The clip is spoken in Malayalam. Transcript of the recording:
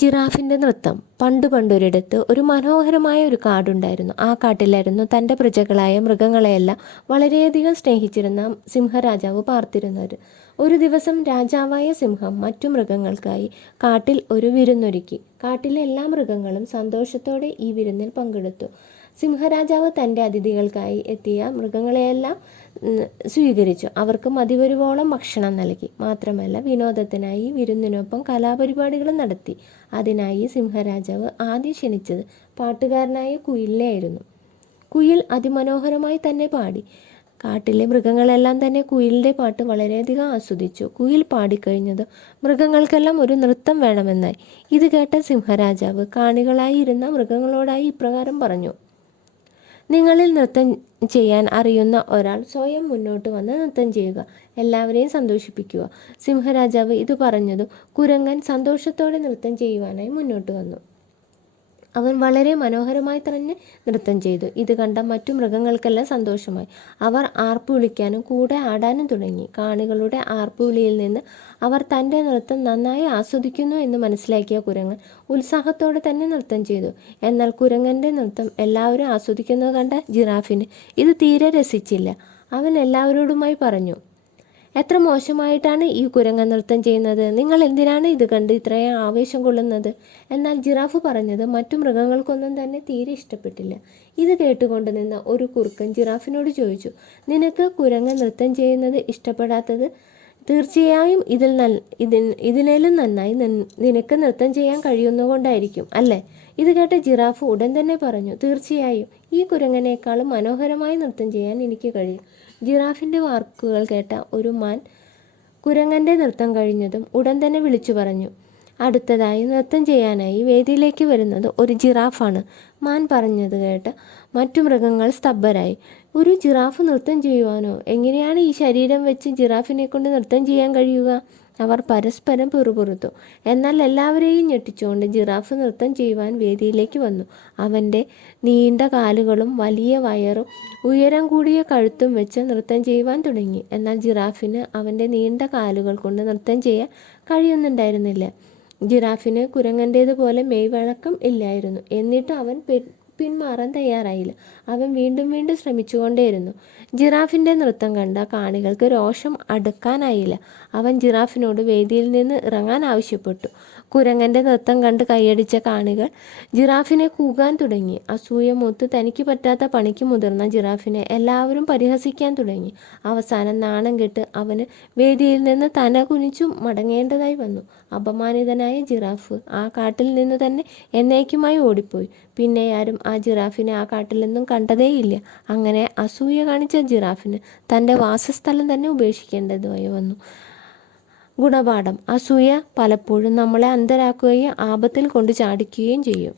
ജിറാഫിൻ്റെ നൃത്തം. പണ്ടൊരിടത്ത് ഒരു മനോഹരമായ ഒരു കാടുണ്ടായിരുന്നു. ആ കാട്ടിലായിരുന്നു തൻ്റെ പ്രജകളായ മൃഗങ്ങളെയെല്ലാം വളരെയധികം സ്നേഹിച്ചിരുന്ന സിംഹരാജാവ് പാർത്തിരുന്നത്. ഒരു ദിവസം രാജാവായ സിംഹം മറ്റു മൃഗങ്ങൾക്കായി കാട്ടിൽ ഒരു വിരുന്നൊരുക്കി. കാട്ടിലെ എല്ലാ മൃഗങ്ങളും സന്തോഷത്തോടെ ഈ വിരുന്നിൽ പങ്കെടുത്തു. സിംഹരാജാവ് തൻ്റെ അതിഥികൾക്കായി എത്തിയ മൃഗങ്ങളെയെല്ലാം സ്വീകരിച്ചു. അവർക്ക് മതിവരുവോളം ഭക്ഷണം നൽകി. മാത്രമല്ല, വിനോദത്തിനായി വിരുന്നിനൊപ്പം കലാപരിപാടികളും നടത്തി. അതിനായി സിംഹരാജാവ് ആദ്യം ക്ഷണിച്ചത് പാട്ടുകാരനായ കുയിലിനെയായിരുന്നു. കുയിൽ അതിമനോഹരമായി തന്നെ പാടി. കാട്ടിലെ മൃഗങ്ങളെല്ലാം തന്നെ കുയിലിൻ്റെ പാട്ട് വളരെയധികം ആസ്വദിച്ചു. കുയിൽ പാടിക്കഴിഞ്ഞത് മൃഗങ്ങൾക്കെല്ലാം ഒരു നൃത്തം വേണമെന്നായി. ഇത് കേട്ട സിംഹരാജാവ് കാണികളായി ഇരുന്ന മൃഗങ്ങളോടായി ഇപ്രകാരം പറഞ്ഞു: നിങ്ങളിൽ നൃത്തം ചെയ്യാൻ അറിയുന്ന ഒരാൾ സ്വയം മുന്നോട്ട് വന്ന് നൃത്തം ചെയ്യുക. എല്ലാവരെയും സന്തോഷിപ്പിക്കുക. സിംഹരാജാവ് ഇത് പറഞ്ഞതും കുരങ്ങൻ സന്തോഷത്തോടെ നൃത്തം ചെയ്യുവാനായി മുന്നോട്ട് വന്നു. അവൻ വളരെ മനോഹരമായി തന്നെ നൃത്തം ചെയ്തു. ഇത് കണ്ട മറ്റു മൃഗങ്ങൾക്കെല്ലാം സന്തോഷമായി. അവർ ആർപ്പു വിളിക്കാനും കൂടെ ആടാനും തുടങ്ങി. കാണികളുടെ ആർപ്പുവിളിയിൽ നിന്ന് അവർ തൻ്റെ നൃത്തം നന്നായി ആസ്വദിക്കുന്നു എന്ന് മനസ്സിലാക്കിയ കുരങ്ങൻ ഉത്സാഹത്തോടെ തന്നെ നൃത്തം ചെയ്തു. എന്നാൽ കുരങ്ങൻ്റെ നൃത്തം എല്ലാവരും ആസ്വദിക്കുന്നത് കണ്ട ജിറാഫിന് ഇത് തീരെ രസിച്ചില്ല. അവൻ എല്ലാവരോടുമായി പറഞ്ഞു: എത്ര മോശമായിട്ടാണ് ഈ കുരങ്ങൻ നൃത്തം ചെയ്യുന്നത്. നിങ്ങൾ എന്തിനാണ് ഇത് കണ്ട് ഇത്രയും ആവേശം കൊള്ളുന്നത്? എന്നാൽ ജിറാഫ് പറഞ്ഞത് മറ്റു മൃഗങ്ങൾക്കൊന്നും തന്നെ തീരെ ഇഷ്ടപ്പെട്ടില്ല. ഇത് കേട്ടുകൊണ്ട് നിന്ന ഒരു കുറുക്കൻ ജിറാഫിനോട് ചോദിച്ചു: നിനക്ക് കുരങ്ങൻ നൃത്തം ചെയ്യുന്നത് ഇഷ്ടപ്പെടാത്തത് തീർച്ചയായും ഇതിനേലും നന്നായി നിനക്ക് നൃത്തം ചെയ്യാൻ കഴിയുന്നതുകൊണ്ടായിരിക്കും അല്ലേ? ഇത് കേട്ട ജിറാഫ് ഉടൻ തന്നെ പറഞ്ഞു: തീർച്ചയായും ഈ കുരങ്ങനേക്കാളും മനോഹരമായി നൃത്തം ചെയ്യാൻ എനിക്ക് കഴിയും. ജിറാഫിൻ്റെ വാക്കുകൾ കേട്ട ഒരു മാൻ കുരങ്ങൻ്റെ നൃത്തം കഴിഞ്ഞതും ഉടൻ തന്നെ വിളിച്ചു പറഞ്ഞു: അടുത്തതായി നൃത്തം ചെയ്യാനായി വേദിയിലേക്ക് വരുന്നത് ഒരു ജിറാഫാണ്. മാൻ പറഞ്ഞത് കേട്ട് മറ്റു മൃഗങ്ങൾ സ്തബ്ധരായി. ഒരു ജിറാഫ് നൃത്തം ചെയ്യുവാനോ? എങ്ങനെയാണ് ഈ ശരീരം വെച്ച് ജിറാഫിനെ കൊണ്ട് നൃത്തം ചെയ്യാൻ കഴിയുക? അവർ പരസ്പരം പിറുപിറുത്തു. എന്നാൽ എല്ലാവരെയും ഞെട്ടിച്ചുകൊണ്ട് ജിറാഫ് നൃത്തം ചെയ്യുവാൻ വേദിയിലേക്ക് വന്നു. അവൻ്റെ നീണ്ട കാലുകളും വലിയ വയറും ഉയരം കൂടിയ കഴുത്തും വെച്ച് നൃത്തം ചെയ്യുവാൻ തുടങ്ങി. എന്നാൽ ജിറാഫിന് അവൻ്റെ നീണ്ട കാലുകൾ കൊണ്ട് നൃത്തം ചെയ്യാൻ കഴിയുന്നുണ്ടായിരുന്നില്ല. ജിറാഫിന് കുരങ്ങൻ്റേതുപോലെ മെയ്വഴക്കം ഇല്ലായിരുന്നു. എന്നിട്ട് അവൻ പിന്മാറാൻ തയ്യാറായില്ല. അവൻ വീണ്ടും ശ്രമിച്ചുകൊണ്ടേയിരുന്നു. ജിറാഫിൻ്റെ നൃത്തം കണ്ട കാണികൾക്ക് രോഷം അടക്കാനായില്ല. അവൻ ജിറാഫിനോട് വേദിയിൽ നിന്ന് ഇറങ്ങാൻ ആവശ്യപ്പെട്ടു. കുരങ്ങൻ്റെ നൃത്തം കണ്ട് കൈയടിച്ച കാണികൾ ജിറാഫിനെ കൂകാൻ തുടങ്ങി. അസൂയ മൂത്ത് തനിക്ക് പറ്റാത്ത പണിക്ക് മുതിർന്ന ജിറാഫിനെ എല്ലാവരും പരിഹസിക്കാൻ തുടങ്ങി. അവസാനം നാണം കെട്ട് അവന് വേദിയിൽ നിന്ന് തല കുനിച്ചു മടങ്ങേണ്ടതായി വന്നു. അപമാനിതനായ ജിറാഫ് ആ കാട്ടിൽ നിന്ന് തന്നെ എന്നേക്കുമായി ഓടിപ്പോയി. പിന്നെ ആരും ആ ജിറാഫിനെ ആ കാട്ടിൽ നിന്നും കണ്ടതേയില്ല. അങ്ങനെ അസൂയ കാണിച്ച ജിറാഫിന് തൻ്റെ വാസസ്ഥലം തന്നെ ഉപേക്ഷിക്കേണ്ടതായി വന്നു. ഗുണപാഠം: അസൂയ പലപ്പോഴും നമ്മളെ അന്ധരാക്കുകയും ആപത്തിൽ കൊണ്ട് ചാടിക്കുകയും ചെയ്യും.